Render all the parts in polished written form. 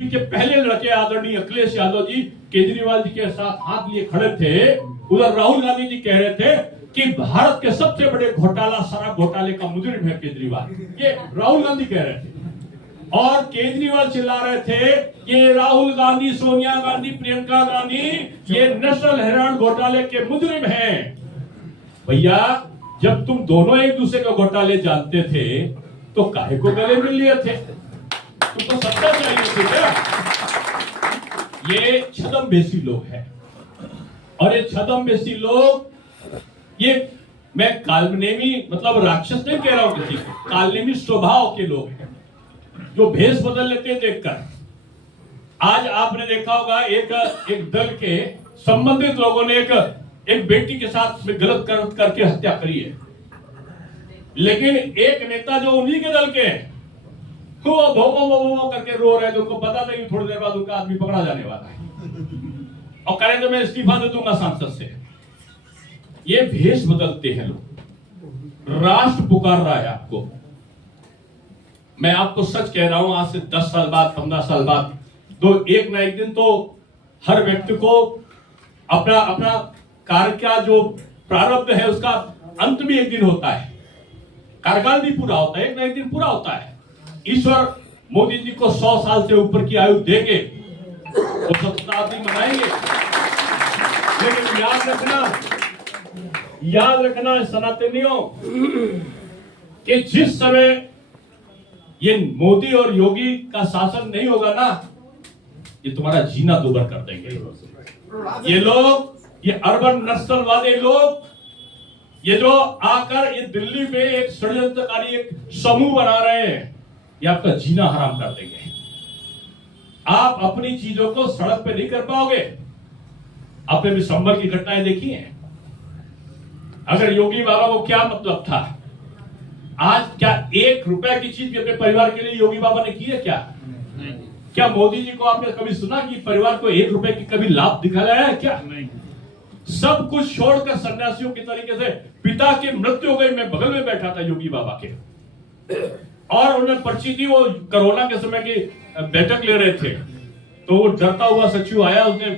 के पहले लड़के आदरणीय अखिलेश यादव जी केजरीवाल जी के साथ हाथ लिए खड़े थे। उधर राहुल गांधी जी कह रहे थे कि भारत के सबसे बड़े घोटाला शराब घोटाले का मुजरिम है केजरीवाल, ये राहुल गांधी कह रहे थे। और केजरीवाल चिल्ला रहे थे ये राहुल गांधी, सोनिया गांधी, प्रियंका गांधी ये नेशनल हेराल्ड घोटाले के मुजरिम हैं। भैया जब तुम दोनों एक दूसरे के घोटाले जानते थे तो काहे को गले मिल लिए थे? तुमको सत्ता चाहिए थी क्या? ये छद्मवेशी लोग हैं और ये छद्मवेशी लोग, ये मैं कालनेमी मतलब राक्षस नहीं कह रहा हूं, किसी कालनेमी स्वभाव के लोग हैं जो भेष बदल लेते हैं देखकर। आज आपने देखा होगा एक दल के संबंधित लोगों ने एक बेटी के साथ गलत करके हत्या करी है, लेकिन एक नेता जो उन्हीं के दल के हैं वो भो करके रो रहे थे। उनको पता था कि थोड़ी देर बाद उनका आदमी पकड़ा जाने वाला है और करें तो मैं इस्तीफा दे दूंगा सांसद से। ये भेष बदलते हैं लोग। राष्ट्र पुकार रहा है आपको। मैं आपको सच कह रहा हूं, आज से 10 साल बाद, 15 साल बाद तो एक ना एक दिन तो हर व्यक्ति को अपना अपना कार्य का जो प्रारब्ध है उसका अंत भी एक दिन होता है, कार्यकाल भी पूरा होता है, एक ना एक दिन पूरा होता है। ईश्वर मोदी जी को 100 साल से ऊपर की आयु देंगे तो शताब्दी मनाएंगे। लेकिन याद रखना सनातनियों कि जिस समय ये मोदी और योगी का शासन नहीं होगा ना, ये तुम्हारा जीना दुभर कर देंगे। ये लोग, ये अर्बन नक्सलवादी लोग, ये जो आकर ये दिल्ली में एक षड्यंत्रकारी एक समूह बना रहे हैं, ये आपका जीना हराम कर देंगे। आप अपनी चीजों को सड़क पे नहीं कर पाओगे। आपने भी संभल की घटनाएं देखी हैं। अगर योगी बाबा को क्या मतलब था, आज क्या 1 रुपए की चीज भी अपने परिवार के लिए योगी बाबा ने की है क्या? नहीं। क्या मोदी जी को आपने कभी सुना कि परिवार को 1 रुपए की कभी लाभ दिखाया है क्या? नहीं। सब कुछ छोड़कर सन्यासियों की तरीके से, पिता की मृत्यु हो गई, मैं बगल में बैठा था योगी बाबा के और उन्हें पर्ची दी, वो कोरोना के समय की बैठक ले रहे थे, तो वो डरता हुआ सचिव आया, उसने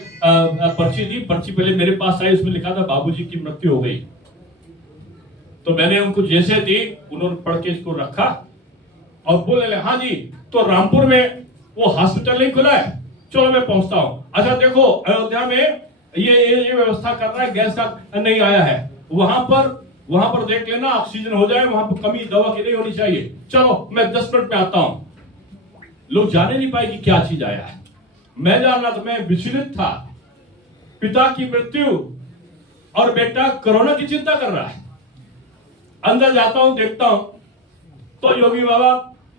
पर्ची दी। पर्ची पहले मेरे पास आई, उसमें लिखा था बाबूजी की मृत्यु हो गई। तो मैंने उनको जैसे दी, उन्होंने पढ़ के इसको रखा और बोले हाँ जी, तो रामपुर में वो हॉस्पिटल नहीं खुला है, चलो मैं पहुंचता हूं। अच्छा देखो अयोध्या में ये व्यवस्था कर रहा है, गैस का नहीं आया है, वहां पर देख लेना, ऑक्सीजन हो जाए, वहां पर कमी दवा की नहीं होनी चाहिए, चलो मैं 10 मिनट में आता हूं। लोग जाने नहीं पाए कि क्या चीज आया है। मैं जान रहा था, मैं विचलित था। पिता की मृत्यु और बेटा कोरोना की चिंता कर रहा है। अंदर जाता हूं, देखता हूं तो योगी बाबा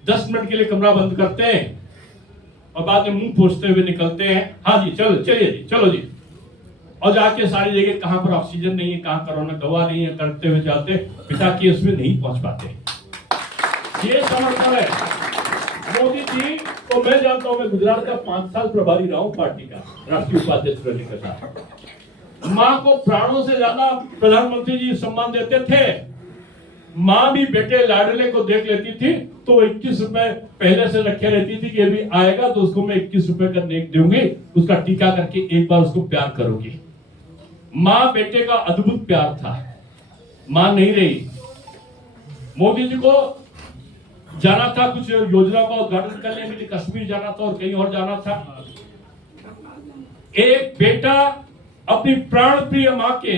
10 मिनट के लिए कमरा बंद करते हैं और बाद में मुंह पोंछते हुए निकलते हैं, हाँ जी चलिए जी, चलो जी, और जाके सारी जगह कहां पर ऑक्सीजन नहीं है, कहां कोरोना दवा नहीं है, करते हुए जाते, पिता की उसमें नहीं पहुंच पाते। ये समर्थन है मोदी जी को। मैं जानता हूं, मैं गुजरात का 5 साल प्रभारी रहा हूं पार्टी का, राष्ट्रीय उपाध्यक्ष रहने के साथ। मां को प्राणों से ज्यादा प्रधानमंत्री जी सम्मान देते थे। मां भी बेटे लाडले को देख लेती थी तो 21 रुपए पहले से रखे रहती थी कि अभी आएगा तो उसको मैं 21 रुपए का नेक दूंगी, उसका टीका करके एक बार उसको प्यार करूंगी। मां बेटे का अद्भुत प्यार था। मां नहीं रही। मोदी जी को जाना था कुछ योजना का उद्घाटन करने के लिए, कश्मीर जाना था और कहीं और जाना था। एक बेटा अपनी प्राण प्रिय मां के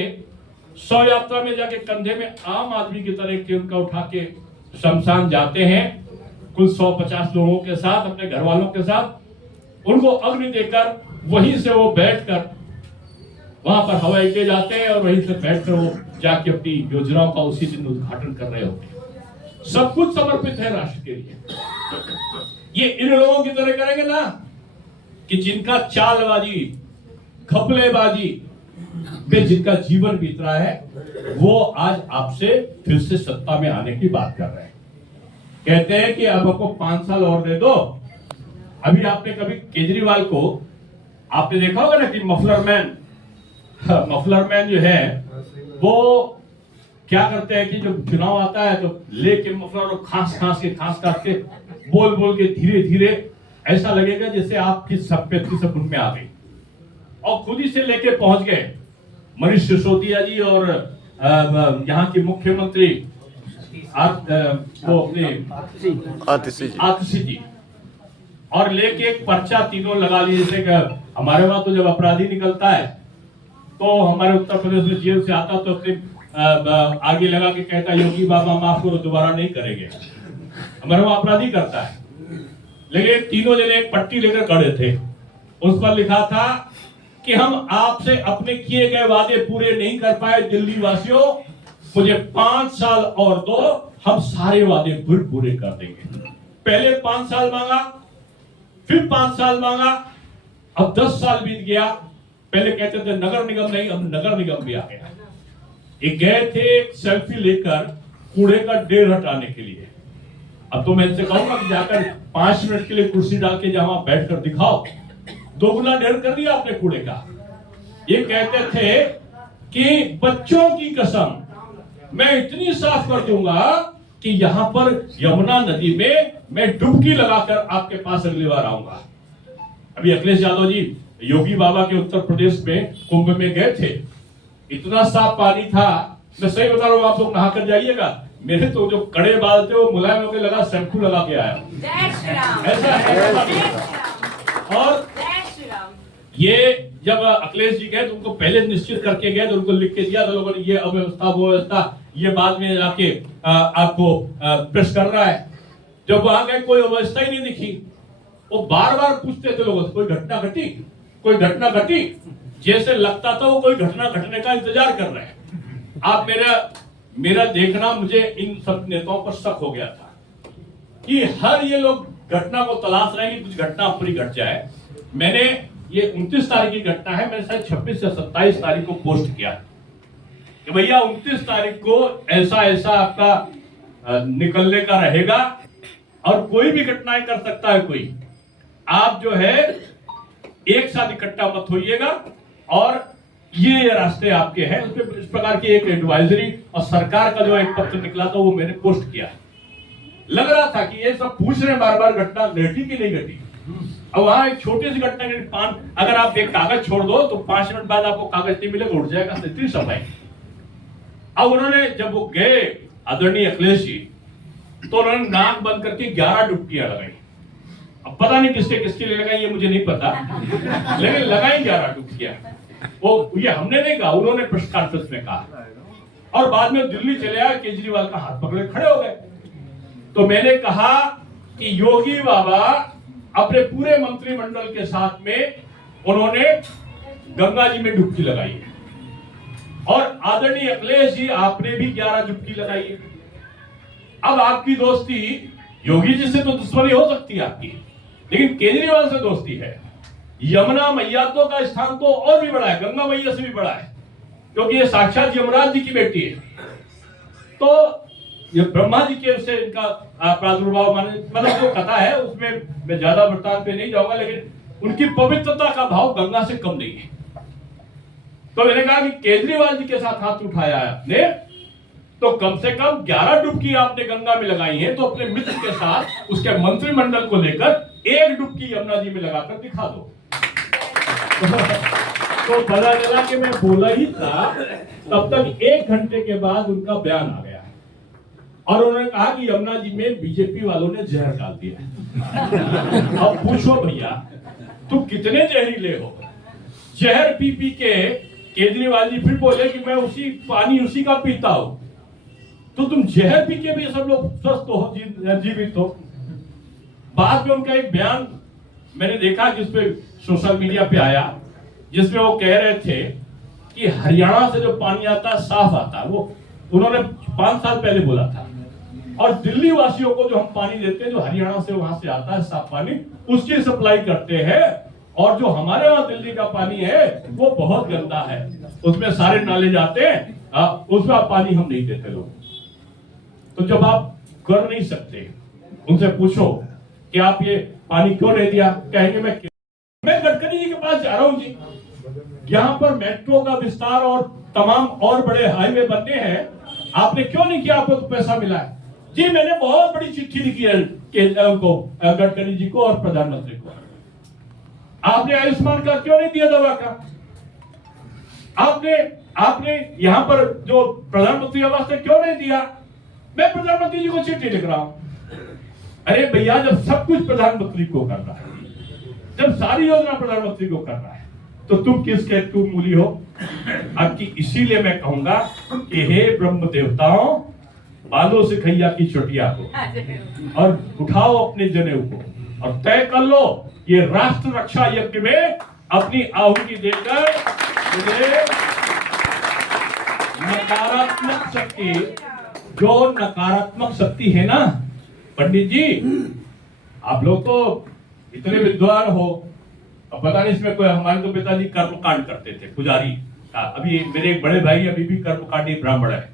100 यात्रा में जाके कंधे में आम आदमी की तरह के उनका उठा के शमशान जाते हैं, कुल 150 लोगों के साथ, अपने घर वालों के साथ। उनको अग्नि देकर वहीं से वो बैठकर वहां पर हवाई अड्डे जाते हैं और वहीं से बैठकर वो जाके अपनी योजनाओं का उसी दिन उद्घाटन कर रहे होते हैं। सब कुछ समर्पित है राष्ट्र के लिए। ये इन लोगों की तरह करेंगे ना कि जिनका चालबाजी, घपलेबाजी पे जिनका जीवन बीत रहा है, वो आज आपसे फिर से सत्ता में आने की बात कर रहे हैं। कहते हैं कि अब आपको 5 साल और दे दो। अभी आपने कभी केजरीवाल को आपने देखा होगा ना कि मफलर मैन जो है वो क्या करते हैं कि जब चुनाव आता है तो लेके मफलर खांस काट के बोल के धीरे धीरे ऐसा लगेगा जैसे आपकी सभ्यता सब उनमें आ गई, और खुद ही से लेके पहुंच गए मनीष सिसोदिया जी और यहाँ की मुख्यमंत्री वो अपने आतिशी जी, और लेके एक पर्चा तीनों लगा लिए। जैसे हमारे वहां तो जब अपराधी निकलता है तो हमारे उत्तर प्रदेश में जेल से आता तो अपने आगे लगा के कहता योगी बाबा माफ करो, दोबारा नहीं करेंगे। हमारे वहां अपराधी करता है, लेकिन तीनों जने एक पट्टी लेकर खड़े थे, उस पर लिखा था कि हम आपसे अपने किए गए वादे पूरे नहीं कर पाए दिल्ली वासियों, मुझे 5 साल और दो, हम सारे वादे फिर पूरे कर देंगे। पहले 5 साल मांगा, फिर 5 साल मांगा, अब 10 साल बीत गया। पहले कहते थे नगर निगम नहीं, अब नगर निगम भी आ गया। एक गए थे सेल्फी लेकर कूड़े का ढेर हटाने के लिए। अब तो मैं इनसे कहूंगा कि जाकर 5 मिनट के लिए कुर्सी डाल के जहां बैठकर दिखाओ, 2 गुना ढेर कर दिया आपने कूड़े का। ये कहते थे कि बच्चों की कसम मैं इतनी साफ कर दूंगा कि यहां पर यमुना नदी में मैं डुबकी लगाकर आपके पास अगली बार आऊंगा। अभी अखिलेश यादव जी योगी बाबा के उत्तर प्रदेश में कुंभ में गए थे, इतना साफ पानी था, मैं सही बता रहा हूं, आप लोग नहा कर जाइएगा। मेरे तो जो कड़े बाल थे वो मुलायम होकर लगा, शैम्पू लगा के आया। ऐसा है। और ये जब अखिलेश जी गए तो उनको पहले निश्चित करके गए, तो उनको लिख के दिया, तो लोगों ने ये अव्यवस्था वो व्यवस्था, ये बाद में जाके आपको प्रेस कर रहा है। जब वहां गए कोई अवस्था ही नहीं दिखी। वो बार बार पूछते थे लोगों से कोई घटना घटी, कोई घटना घटी, जैसे लगता था वो कोई घटना घटने का इंतजार कर रहे हैं। आप मेरा देखना, मुझे इन सब नेताओं पर शक हो गया था कि हर ये लोग घटना को तलाश रहे हैं कि कुछ घटना पूरी घट जाए। मैंने ये 29 तारीख की घटना है, मैंने शायद 26 या 27 तारीख को पोस्ट किया कि भैया 29 तारीख को ऐसा ऐसा आपका निकलने का रहेगा और कोई भी घटनाएं कर सकता है कोई। आप जो है एक साथ इकट्ठा मत होइएगा और ये रास्ते आपके हैं। उसमें इस प्रकार की एक एडवाइजरी और सरकार का जो एक पत्र निकला था वो मैंने पोस्ट किया। लग रहा था कि ये सब पूछ रहे हैं बार बार घटना घटी कि नहीं घटी। अब वहां एक छोटी सी घटना के अगर आप एक कागज छोड़ दो तो 5 मिनट बाद आपको कागज नहीं मिलेगा, उठ जाएगा, इतनी सफाई। अब उन्होंने जब वो गए आदरणीय अखिलेश जी, तो उन्होंने नाक बंद करके 11 डुबकियां लगाई। अब पता नहीं किसके किसके लिए लगाई ये मुझे नहीं पता, लेकिन लगाई 11 डुबकियां। वो ये हमने नहीं कहा, उन्होंने प्रेस कॉन्फ्रेंस में कहा। और बाद में दिल्ली चले आए, केजरीवाल का हाथ पकड़े खड़े हो गए। तो मैंने कहा कि योगी बाबा अपने पूरे मंत्रिमंडल के साथ में उन्होंने गंगा जी में डुबकी लगाई है, और आदरणीय अखिलेश जी आपने भी 11 डुबकी लगाई है। अब आपकी दोस्ती योगी जी से तो दुश्मनी हो सकती है आपकी, लेकिन केजरीवाल से दोस्ती है। यमुना मैया तो का स्थान तो और भी बड़ा है, गंगा मैया से भी बड़ा है, क्योंकि ये साक्षात यमराज जी की बेटी है। तो ये ब्रह्मा जी के से इनका प्रादुर्भाव मतलब जो कथा है उसमें मैं ज्यादा वृत्तांत पे नहीं जाऊंगा, लेकिन उनकी पवित्रता का भाव गंगा से कम नहीं है। तो मैंने कहा कि केजरीवाल जी के साथ हाथ उठाया है आपने, तो कम से कम 11 डुबकी आपने गंगा में लगाई है, तो अपने मित्र के साथ उसके मंत्रिमंडल को लेकर 1 डुबकी यमुना जी में लगाकर दिखा दो। तो पता चला कि मैं बोला ही था, तब तक 1 घंटे के बाद उनका बयान आ गया और उन्होंने कहा कि यमुना जी में बीजेपी वालों ने जहर डाल दिया। अब पूछो भैया तुम कितने जहरीले हो। जहर पी पी के केजरीवाल जी फिर बोले कि मैं उसी पानी उसी का पीता हूं, तो तुम जहर पी के भी सब लोग स्वस्थ हो, जीवित हो। बाद में उनका एक बयान मैंने देखा जिसपे सोशल मीडिया पे आया, जिसमें वो कह रहे थे कि हरियाणा से जो पानी आता है साफ आता है। वो उन्होंने 5 साल पहले बोला था, और दिल्ली वासियों को जो हम पानी देते हैं जो हरियाणा से वहां से आता है साफ पानी, उसकी सप्लाई करते हैं। और जो हमारे वहां दिल्ली का पानी है वो बहुत गंदा है, उसमें सारे नाले जाते हैं, उसमें पानी हम नहीं देते लोग। तो जब आप कर नहीं सकते, उनसे पूछो कि आप ये पानी क्यों नहीं दिया, कहेंगे मैं गडकरी जी के पास जा रहा हूं जी, यहाँ पर मेट्रो का विस्तार और तमाम और बड़े हाईवे बनने हैं, आपने क्यों नहीं किया, आपको तो पैसा मिला है। जी मैंने बहुत बड़ी चिट्ठी लिखी है उनको, गडकरी जी को और प्रधानमंत्री को। आपने आयुष्मान कार्ड क्यों नहीं दिया दवा का? आपने यहां पर जो प्रधानमंत्री आवास है क्यों नहीं दिया? मैं प्रधानमंत्री जी को चिट्ठी लिख रहा हूं। अरे भैया, जब सब कुछ प्रधानमंत्री को कर रहा है, जब सारी योजना प्रधानमंत्री को कर रहा है, तो तुम किसके तुम मूली हो? आपकी इसीलिए मैं कहूंगा कि हे ब्रह्म देवताओं, बालों से खैया की चोटिया को और उठाओ अपने जनेऊ को और तय कर लो, ये राष्ट्र रक्षा यज्ञ में अपनी आहुति देकर मुझे नकारात्मक शक्ति, जो नकारात्मक शक्ति है ना पंडित जी, आप लोग तो इतने विद्वान हो, अब पता नहीं इसमें कोई, हमारे तो पिताजी कर्मकांड करते थे, पुजारी। अभी मेरे एक बड़े भाई अभी भी कर्मकांडी ब्राह्मण है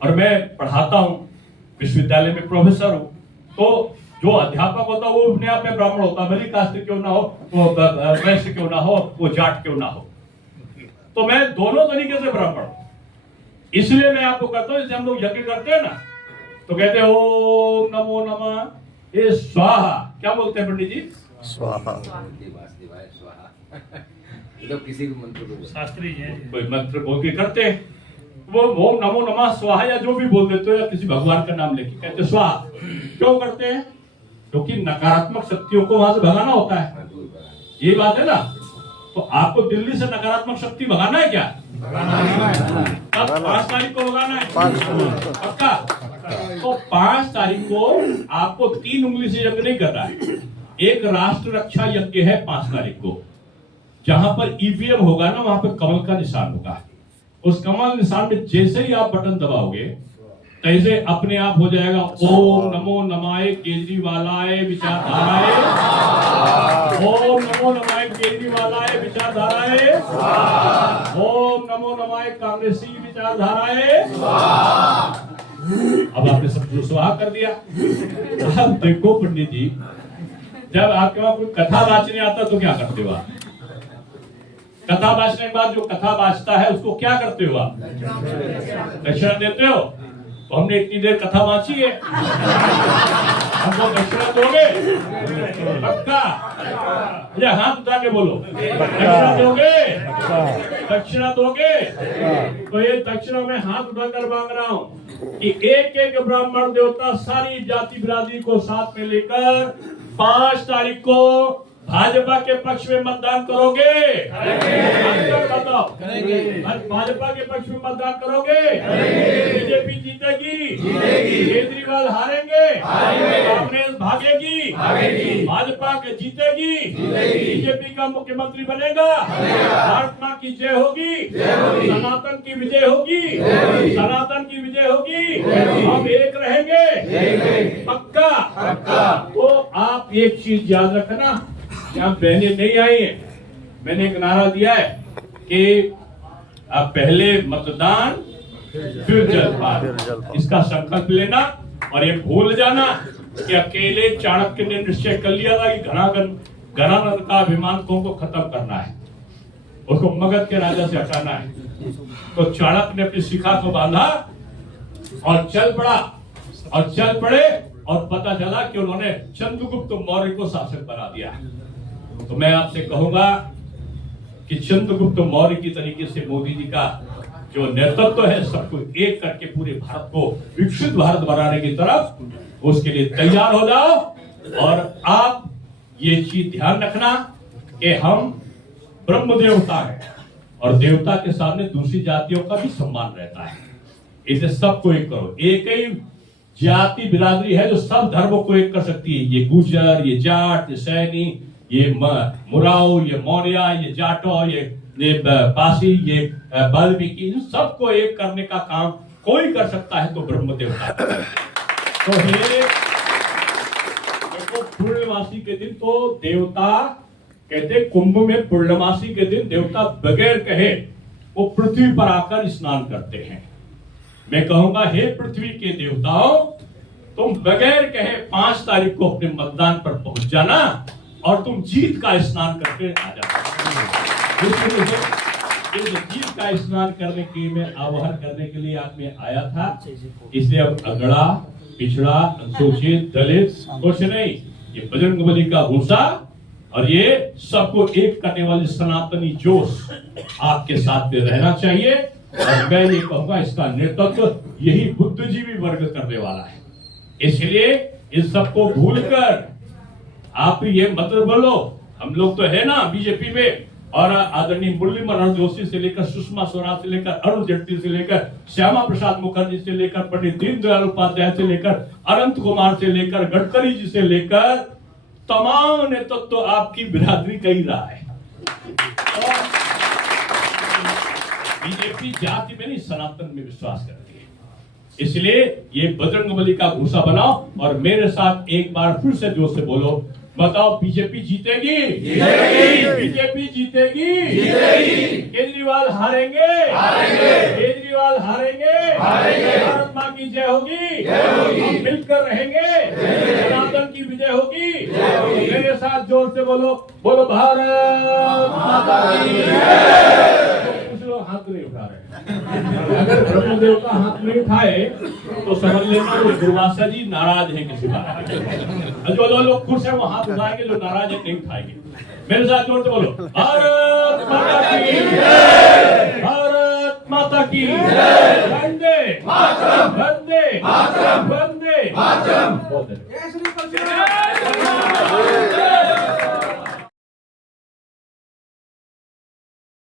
और मैं पढ़ाता हूँ विश्वविद्यालय में, प्रोफेसर हूँ। तो जो अध्यापक होता है वो अपने आप में ब्राह्मण होता है, भले कास्ट क्यों ना हो, वो वैश्य क्यों ना हो, वो जाट क्यों ना हो। तो मैं दोनों तरीके से ब्राह्मण हूं। इसलिए मैं आपको कहता हूँ, जैसे हम लोग यज्ञ करते हैं ना, तो कहते हैं ओम नमो नमः ये स्वाहा, क्या बोलते हैं पंडित जी? स्वाहा। किसी को मंत्र शास्त्री है, कोई मंत्र बोल के करते हैं, वो ओम नमो नमः स्वाहा या जो भी बोल देते हो, या किसी भगवान का नाम लेके कहते स्वाहा। क्यों करते हैं? क्योंकि नकारात्मक शक्तियों को वहां से भगाना होता है, ये बात है ना। तो आपको दिल्ली से नकारात्मक शक्ति भगाना है क्या? अब 5 तारीख को भगाना है पक्का। तो 5 तारीख को आपको 3 उंगली से यज्ञ नहीं करना है। एक राष्ट्र रक्षा यज्ञ है 5 तारीख को, जहां पर ईवीएम होगा ना, वहां पर कमल का निशान होगा। उस कमल निशान में जैसे ही आप बटन दबाओगे, तैसे अपने आप हो जाएगा ओम नमो नमाय केजरीवालाय विचारधाराय, ओम नमो नमाय केजरीवालाय विचारधाराय, ओम नमो नमाय कांग्रेसी विचारधाराय। अब आपने सब स्वाहा कर दिया। अब देखो पंडित जी, जब आपके वहां कोई कथा वाचने आता तो क्या करते हो आप? कथा वाचने के बाद जो कथा वाचता है उसको क्या करते हो आप? दक्षिणा देते हो। तो हमने इतनी देर कथा वाची है, हमको दक्षिणा दोगे पक्का? या हाथ उठा के बोलो, दक्षिणा दोगे? दक्षिणा दोगे? तो ये दक्षिणा में हाथ उठाकर मांग रहा हूँ कि एक एक ब्राह्मण देवता सारी जाति बिरादरी को साथ में लेकर 5 तारीख को भाजपा के पक्ष में मतदान करोगे? बताओ, भाजपा के पक्ष में मतदान करोगे? बीजेपी जीतेगी, केजरीवाल हारेंगे, कांग्रेस भागेगी, भाजपा के जीतेगी, बीजेपी का मुख्यमंत्री बनेगा, भारत मां की जय होगी, सनातन की विजय होगी, सनातन की विजय होगी, हम एक रहेंगे पक्का। तो आप एक चीज याद रखना, यहाँ बहने नहीं आई है, मैंने एक नारा दिया है कि आप पहले मतदान फिर जलपान, इसका संकल्प लेना। और ये भूल जाना कि अकेले चाणक्य ने निश्चय कर लिया था कि घनानंद का अभिमान को खत्म करना है, उसको मगध के राजा से हटाना है। तो चाणक्य ने अपनी शिखा को बांधा और चल पड़ा, और चल पड़े, और पता चला कि उन्होंने चंद्रगुप्त मौर्य को शासक बना दिया। तो मैं आपसे कहूंगा कि चंद्रगुप्त मौर्य की तरीके से मोदी जी का जो नेतृत्व है, सबको एक करके पूरे भारत को विकसित भारत बनाने की तरफ, उसके लिए तैयार हो जाओ। और आप ये चीज ध्यान रखना कि हम ब्रह्म देवता हैं और देवता के सामने दूसरी जातियों का भी सम्मान रहता है। इसे सबको एक करो। एक ही जाति बिरादरी है जो सब धर्मों को एक कर सकती है। ये गुर्जर, ये जाट, ये सैनी, ये मुराव, ये मौर्य, ये जाटो, ये पासी, ये वाल्मीकि, सबको एक करने का काम कोई कर सकता है तो ब्रह्म देवता। तो देखो पूर्णमासी के दिन तो देवता कहते, कुंभ में पूर्णमासी के दिन देवता बगैर कहे वो पृथ्वी पर आकर स्नान करते हैं। मैं कहूंगा हे पृथ्वी के देवताओं, तुम बगैर कहे 5 तारीख को अपने मतदान पर पहुंच जाना और तुम जीत का स्नान करके आ जाना। इस चीज का स्नान करने के में आह्वान करने के लिए आज मैं आया था। इसलिए अब अगड़ा, पिछड़ा, अनुसूचित, दलित कुछ नहीं, ये बजरंगबली का भूसा और ये सबको एक करने वाली सनातनी जोश आपके साथ में रहना चाहिए। और मैं ये कहूंगा इसका नेतृत्व यही बुद्धिजीवी वर्ग करने वाला है। इसलिए इस सबको भूलकर आप ये मत बोलो हम लोग तो है ना बीजेपी में, और आदरणीय मुरली मनोहर जोशी से लेकर सुषमा स्वराज से लेकर अरुण जेटली से लेकर श्यामा प्रसाद मुखर्जी से लेकर पंडित दीनदयाल उपाध्याय से लेकर अनंत कुमार से लेकर गडकरी जी से लेकर तमाम नेतृत्व तो आपकी बिरादरी का ही रहा है। और बीजेपी जाति में नहीं सनातन में विश्वास करती है। इसलिए ये बजरंगबली का भूसा बनाओ और मेरे साथ एक बार फिर से जोर से बोलो, बताओ बीजेपी जीतेगी? बीजेपी जीतेगी? केजरीवाल हारेंगे? केजरीवाल हारेंगे? भारत मां की जय होगी, हम मिलकर रहेंगे, सनातन की विजय होगी। मेरे साथ जोर से बोलो, बोलो भारत माता की जय। कुछ लोग हाथ नहीं उठा रहे, अगर ब्रह्मदेव का हाथ नहीं उठाए तो समझ लेना वो दुर्वासा जी नाराज है किसी बात पे। जो लोग खुश है वो हाथ उठाएंगे, जो नाराज है नहीं उठाएंगे। मेरे साथ जोर से बोलो, भारत माता की जय, भारत माता की जय, वंदे मातरम, वंदे मातरम, वंदे मातरम।